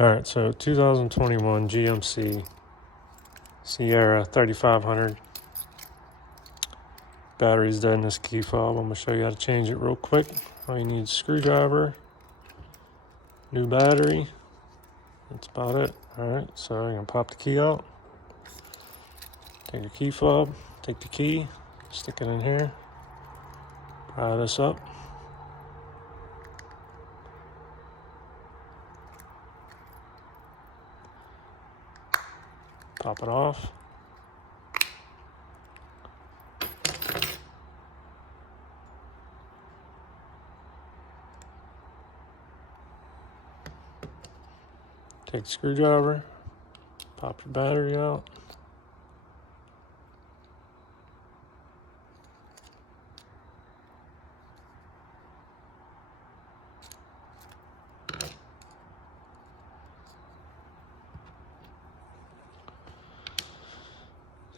All right, so 2021 GMC Sierra 3500. Battery's dead in this key fob. I'm gonna show you how to change it real quick. All you need is a screwdriver, new battery. That's about it. All right, so you're gonna pop the key out. Take your key fob, take the key, stick it in here, pry this up. Pop it off. Take the screwdriver, pop your battery out.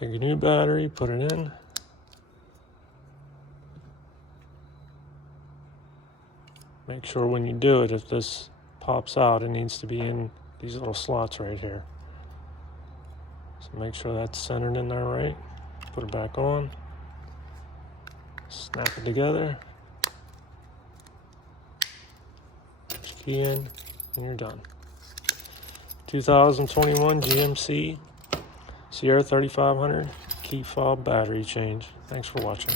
Take a new battery, put it in. Make sure when you do it, if this pops out, it needs to be in these little slots right here. So make sure that's centered in there right. Put it back on. Snap it together. Put your key in, and you're done. 2021 GMC Sierra 3500 key fob battery change. Thanks for watching.